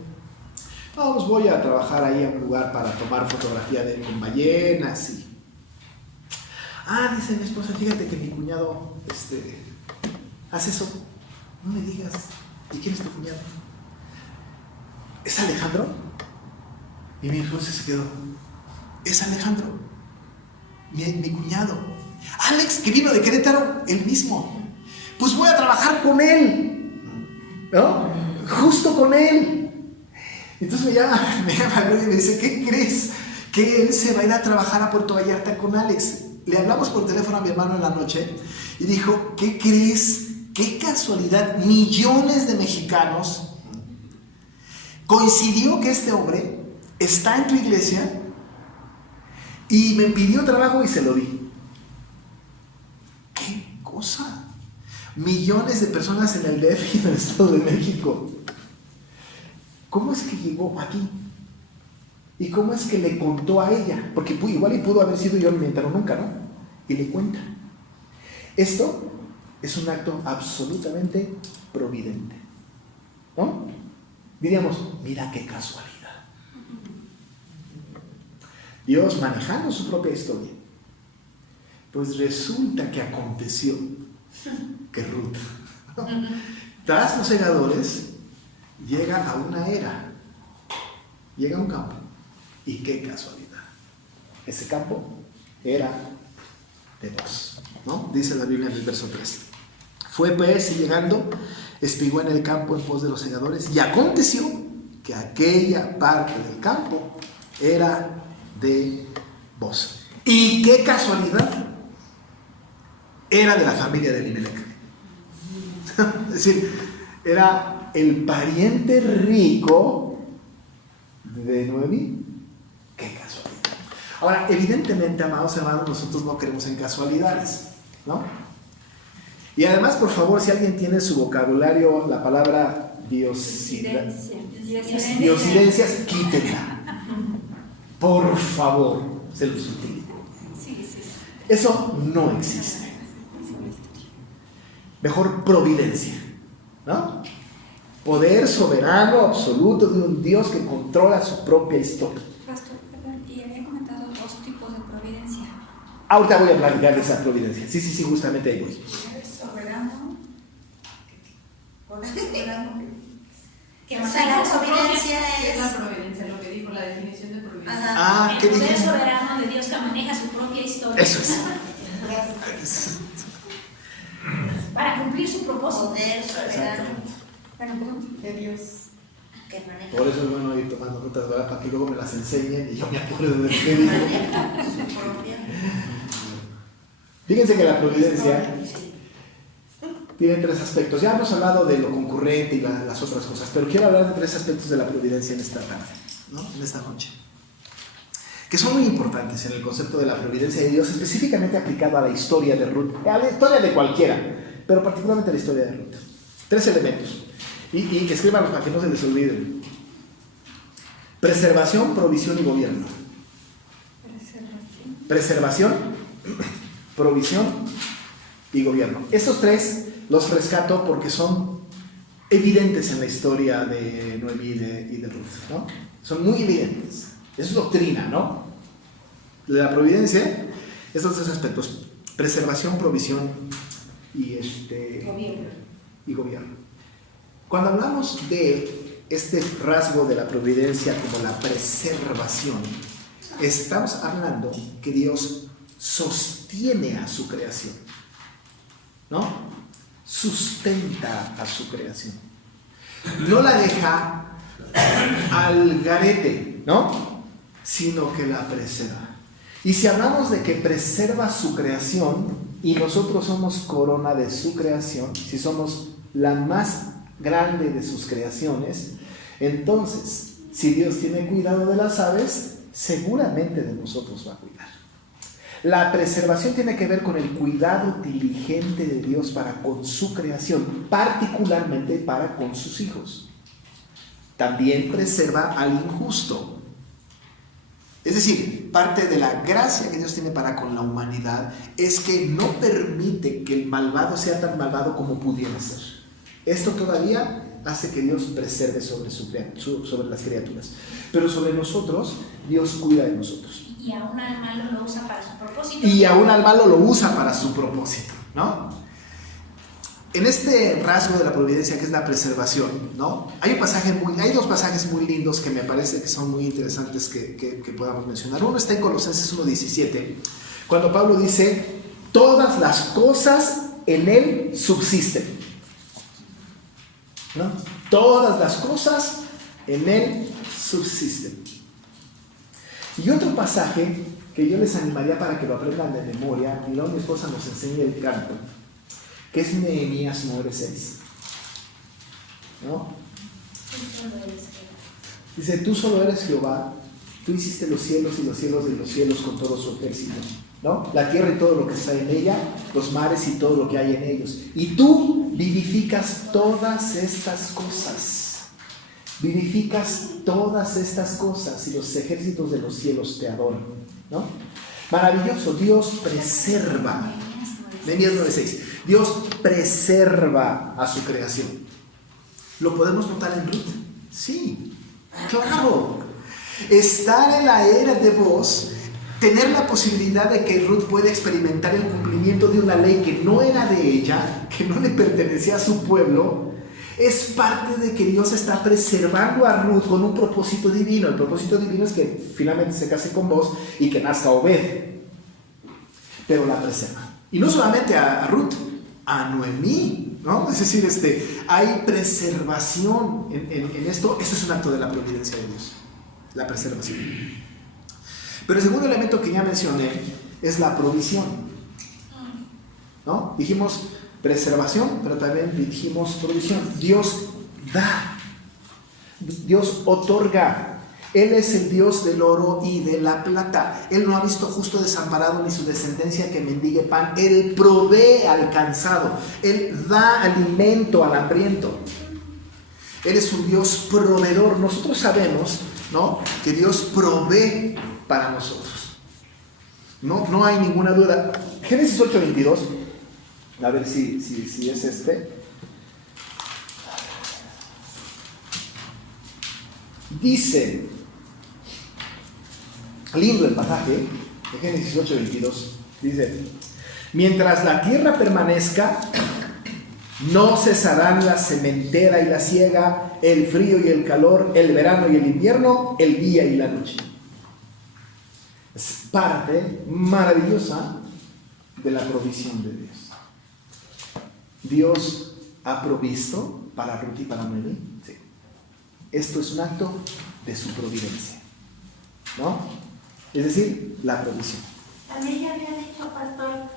No, pues voy a trabajar ahí a un lugar para tomar fotografía de él con ballenas y... dice mi esposa, fíjate que mi cuñado hace eso. No me digas. ¿Y quién es tu cuñado? ¿Es Alejandro? Y mi esposa se quedó. Es Alejandro, mi cuñado. Alex, que vino de Querétaro, el mismo. Pues voy a trabajar con él, ¿no? Justo con él. Entonces me llama Luis y me dice, ¿qué crees? Que él se va a ir a trabajar a Puerto Vallarta con Alex. Le hablamos por teléfono a mi hermano en la noche y dijo, ¿qué crees? Qué casualidad, millones de mexicanos. Coincidió que este hombre está en tu iglesia y me pidió trabajo y se lo di. ¿Qué cosa? Millones de personas en el DF y en el Estado de México. ¿Cómo es que llegó aquí? ¿Y cómo es que le contó a ella? Porque igual y pudo haber sido yo, pero nunca, ¿no? Y le cuenta. Esto es un acto absolutamente providente, ¿no? Diríamos, mira qué casualidad. Dios manejando su propia historia. Pues resulta que aconteció que Ruth, tras los segadores, llega a una era, llega a un campo. Y qué casualidad. Ese campo era de Boaz, ¿no? Dice la Biblia en el verso 3. Fue pues, y llegando, espigó en el campo en pos de los segadores, y aconteció que aquella parte del campo era de Boaz. Y qué casualidad, era de la familia de Elimelech. Es decir, era el pariente rico de Noemí. Qué casualidad. Ahora, evidentemente, amados hermanos, nosotros no creemos en casualidades, ¿no? Y además, por favor, si alguien tiene en su vocabulario la palabra diosidencias, quítenla. Por favor, se los suplico. Eso no existe. Mejor providencia, ¿no? Poder soberano absoluto de un Dios que controla su propia historia. Pastor, perdón, y había comentado dos tipos de providencia. Ahorita voy a platicar de esa providencia. Sí, justamente ahí voy. Soberano. Soberano. O sea, la providencia es la providencia, lo que dijo la definición. definición de providencia. Ajá. ¿qué El poder dije? soberano de Dios que maneja su propia historia. Eso es. Para cumplir su propósito. Poder soberano Bueno, pues, de Dios que maneja Por eso es bueno ir tomando notas, ¿verdad? Para que luego me las enseñen y yo me acuerdo de qué digo. su propia Fíjense que la providencia sí. tiene tres aspectos. Ya hemos hablado de lo concurrente y las otras cosas, pero quiero hablar de tres aspectos de la providencia en esta tarde, ¿no? En esta noche, que son muy importantes en el concepto de la providencia de Dios, específicamente aplicado a la historia de Ruth, a la historia de cualquiera, pero particularmente a la historia de Ruth. Tres elementos, y escríbanlos para que no se les olviden: preservación, provisión y gobierno. Preservación, provisión y gobierno. Estos tres los rescato porque son evidentes en la historia de Noemí y de Ruth, ¿no? Son muy evidentes. Es doctrina, ¿no? De la providencia, estos tres aspectos: preservación, provisión y gobierno. Cuando hablamos de este rasgo de la providencia como la preservación, estamos hablando que Dios sostiene a su creación, ¿no? Sustenta a su creación. No la deja al garete, ¿no? Sino que la preserva. Y si hablamos de que preserva su creación y nosotros somos corona de su creación, si somos la más grande de sus creaciones, entonces, si Dios tiene cuidado de las aves, seguramente de nosotros va a cuidar. La preservación tiene que ver con el cuidado diligente de Dios para con su creación, particularmente para con sus hijos. También preserva al injusto. Es decir, parte de la gracia que Dios tiene para con la humanidad es que no permite que el malvado sea tan malvado como pudiera ser. Esto todavía hace que Dios preserve sobre las criaturas. Pero sobre nosotros, Dios cuida de nosotros. y aún al malo lo usa para su propósito. Y aún al malo lo usa para su propósito, ¿no? En este rasgo de la providencia que es la preservación, ¿no? Hay dos pasajes muy lindos que me parece que son muy interesantes que podamos mencionar. Uno está en Colosenses 1:17, cuando Pablo dice: todas las cosas en él subsisten, ¿no? Todas las cosas en él subsisten. Y otro pasaje que yo les animaría para que lo aprendan de memoria, y luego mi esposa nos enseña el canto, que es Nehemías 9:6, ¿no? Dice: tú solo eres Jehová, tú hiciste los cielos y los cielos de los cielos con todo su ejército, ¿no? La tierra y todo lo que está en ella, los mares y todo lo que hay en ellos. Y tú vivificas todas estas cosas. Vivificas todas estas cosas y los ejércitos de los cielos te adoran, ¿no? Maravilloso. Dios preserva. Nehemías 9:6. Dios preserva a su creación. ¿Lo podemos notar en Ruth? Sí, claro. Estar en la era de Booz, tener la posibilidad de que Ruth pueda experimentar el cumplimiento de una ley que no era de ella, que no le pertenecía a su pueblo, es parte de que Dios está preservando a Ruth con un propósito divino. El propósito divino es que finalmente se case con Booz y que nazca Obed, pero la preserva. Y no solamente a Ruth, a Noemí, ¿no? Es decir, hay preservación en esto. Esto es un acto de la providencia de Dios, la preservación. Pero el segundo elemento que ya mencioné es la provisión, ¿no? Dijimos preservación, pero también dijimos provisión. Dios da, Dios otorga. Él es el Dios del oro y de la plata. Él no ha visto justo desamparado ni su descendencia que mendigue pan. Él provee al cansado. Él da alimento al hambriento. Él es un Dios proveedor. Nosotros sabemos, ¿no?, que Dios provee para nosotros. No hay ninguna duda. Génesis 8:22. A ver si es Dice, lindo el pasaje de Génesis 8:22. Dice: mientras la tierra permanezca, no cesarán la sementera y la siega, el frío y el calor, el verano y el invierno, el día y la noche. Es parte maravillosa de la provisión de Dios. Dios ha provisto para Ruth y para Noemí. Sí. Esto es un acto de su providencia, ¿no? Es decir, la provisión. También ya había dicho, pastor,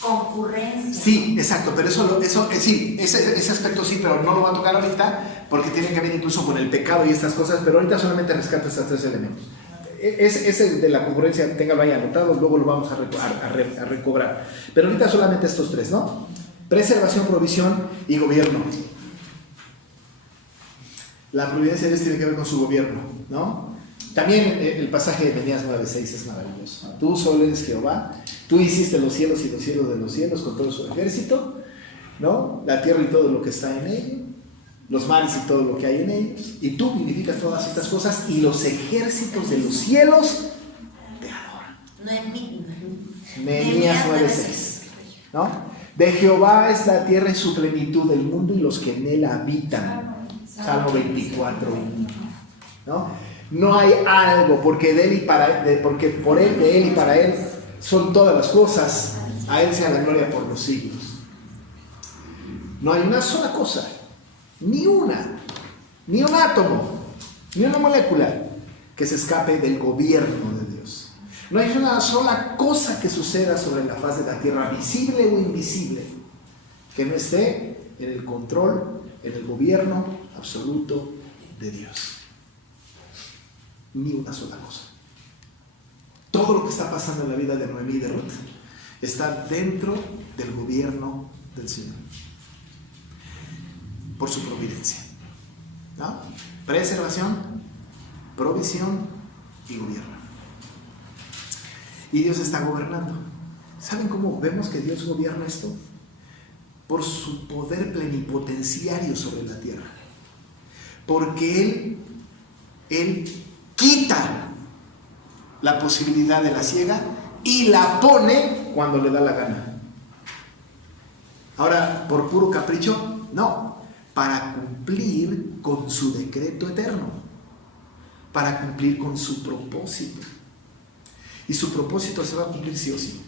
concurrencia. Sí, exacto, pero sí, ese aspecto sí, pero no lo va a tocar ahorita porque tiene que ver incluso con el pecado y estas cosas, pero ahorita solamente rescato estos tres elementos. Ese de la concurrencia, téngalo ahí anotado, luego lo vamos a recobrar. Pero ahorita solamente estos tres, ¿no? Preservación, provisión y gobierno. La providencia de Dios tiene que ver con su gobierno, ¿no? También el pasaje de Nehemías 9:6 es maravilloso. Tú solo eres Jehová, tú hiciste los cielos y los cielos de los cielos con todo su ejército, ¿no? La tierra y todo lo que está en ello, los mares y todo lo que hay en ellos, y tú vivificas todas estas cosas y los ejércitos de los cielos te adoran. Nehemías 9:6, ¿no? De Jehová es la tierra en su plenitud, el mundo y los que en él habitan. Salmo 24:1, ¿no? No hay algo, porque porque por él, de él y para él son todas las cosas. A él sea la gloria por los siglos. No hay una sola cosa, ni un átomo, ni una molécula que se escape del gobierno de Dios. No hay una sola cosa que suceda sobre la faz de la tierra, visible o invisible, que no esté en el control, en el gobierno absoluto de Dios. Ni una sola cosa. Todo lo que está pasando en la vida de Noemí y de Ruth está dentro del gobierno del Señor, por su providencia, ¿no? Preservación, provisión y gobierno. Y Dios está gobernando. ¿Saben cómo vemos que Dios gobierna esto? Por su poder plenipotenciario sobre la tierra. Porque Él quita la posibilidad de la siega y la pone cuando le da la gana. Ahora, por puro capricho, no, para cumplir con su decreto eterno, para cumplir con su propósito. Y su propósito se va a cumplir sí o sí.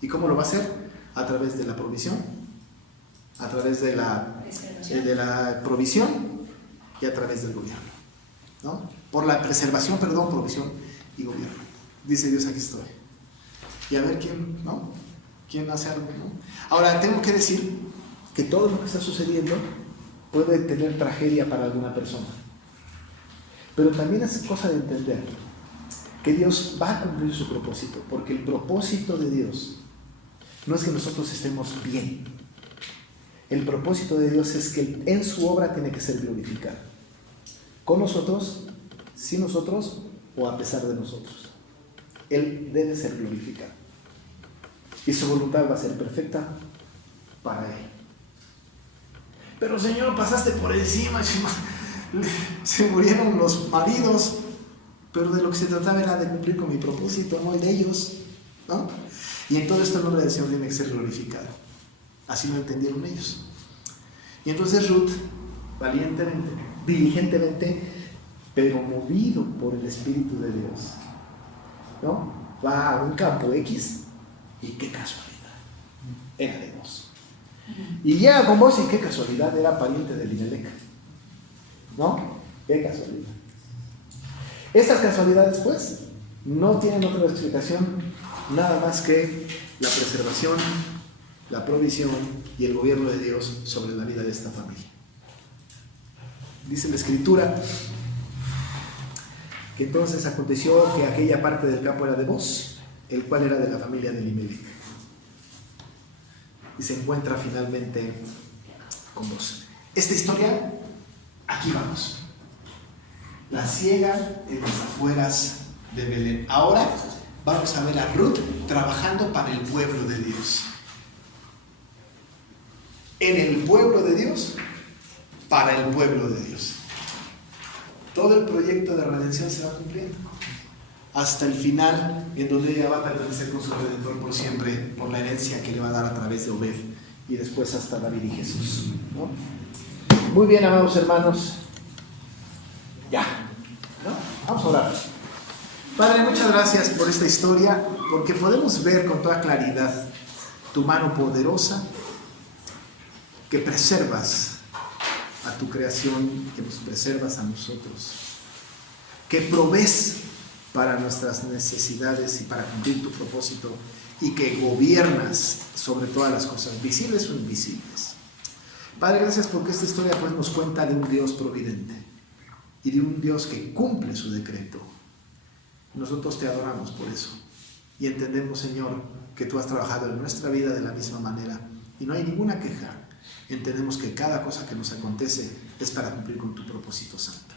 ¿Y cómo lo va a hacer? A través de la provisión, a través de la provisión y a través del gobierno, ¿no? Por la preservación, provisión y gobierno. Dice Dios, aquí estoy. Y a ver quién, ¿no? ¿Quién hace algo, ¿no? Ahora, tengo que decir que todo lo que está sucediendo puede tener tragedia para alguna persona. Pero también es cosa de entender que Dios va a cumplir su propósito, porque el propósito de Dios no es que nosotros estemos bien. El propósito de Dios es que en su obra tiene que ser glorificado. Con nosotros, sin nosotros o a pesar de nosotros. Él debe ser glorificado. Y su voluntad va a ser perfecta para Él. Pero Señor, pasaste por encima, se murieron los maridos, pero de lo que se trataba era de cumplir con mi propósito, no el de ellos, ¿no? Y en todo esto el nombre del Señor tiene que ser glorificado. Así lo entendieron ellos. Y entonces Ruth, valientemente, diligentemente, pero movido por el Espíritu de Dios, ¿no? Va a un campo X y qué casualidad, era de Boz. Y llega con Boz y qué casualidad, era pariente de Elimelec, ¿no? Qué casualidad. Estas casualidades, pues, no tienen otra explicación nada más que la preservación, la provisión y el gobierno de Dios sobre la vida de esta familia. Dice la Escritura que entonces aconteció que aquella parte del campo era de Boz, el cual era de la familia de Elimelec. Y se encuentra finalmente con Boz. Esta historia, aquí vamos. La siega en las afueras de Belén. Ahora vamos a ver a Ruth trabajando para el pueblo de Dios. En el pueblo de Dios, para el pueblo de Dios. Todo el proyecto de redención se va cumpliendo hasta el final, en donde ella va a permanecer con su Redentor por siempre, por la herencia que le va a dar a través de Obed y después hasta David y Jesús, ¿no? Muy bien, amados hermanos, Vamos a orar. Padre, muchas gracias por esta historia, porque podemos ver con toda claridad tu mano poderosa que preservas a tu creación, que nos preservas a nosotros, que provees para nuestras necesidades y para cumplir tu propósito, y que gobiernas sobre todas las cosas, visibles o invisibles. Padre, gracias porque esta historia pues nos cuenta de un Dios providente y de un Dios que cumple su decreto. Nosotros te adoramos por eso y entendemos, Señor, que tú has trabajado en nuestra vida de la misma manera y no hay ninguna queja. Entendemos que cada cosa que nos acontece es para cumplir con tu propósito santo.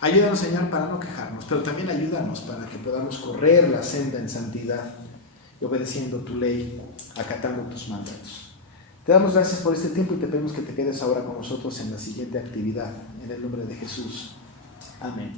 Ayúdanos, Señor, para no quejarnos, pero también ayúdanos para que podamos correr la senda en santidad, obedeciendo tu ley, acatando tus mandatos. Te damos gracias por este tiempo y te pedimos que te quedes ahora con nosotros en la siguiente actividad. En el nombre de Jesús. Amén.